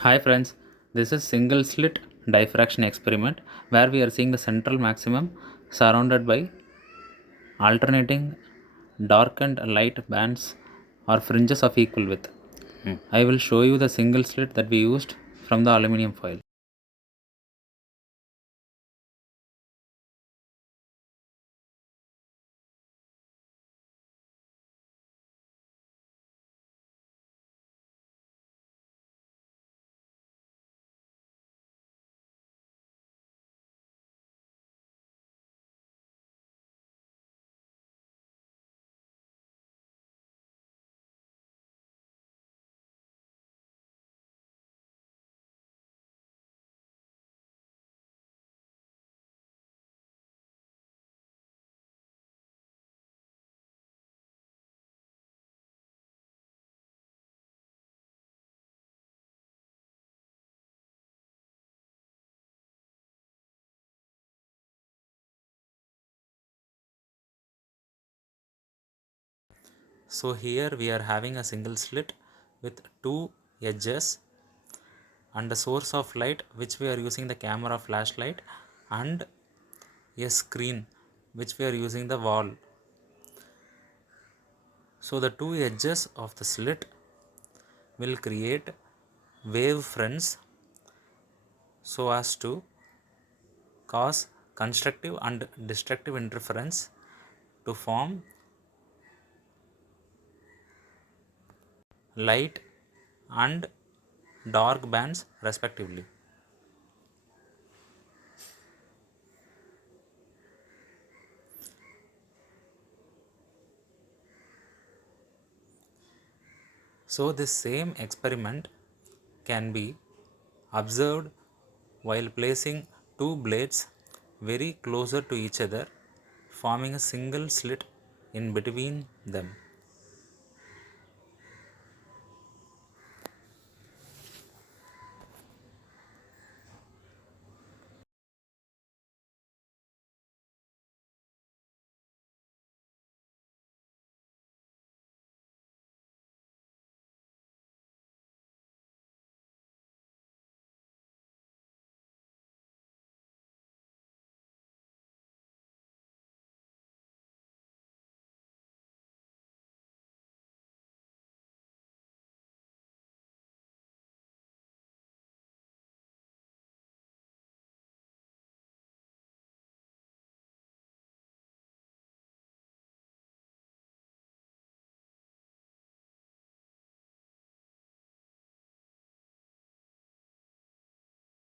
Hi friends, this is single slit diffraction experiment where we are seeing the central maximum surrounded by alternating dark and light bands or fringes of equal width. I will show you the single slit that we used from the aluminium foil. So here we are having a single slit with two edges and a source of light which we are using the camera flashlight and a screen which we are using the wall. So the two edges of the slit will create wave fronts so as to cause constructive and destructive interference to form light and dark bands respectively. So this same experiment can be observed while placing two blades very closer to each other, forming a single slit in between them.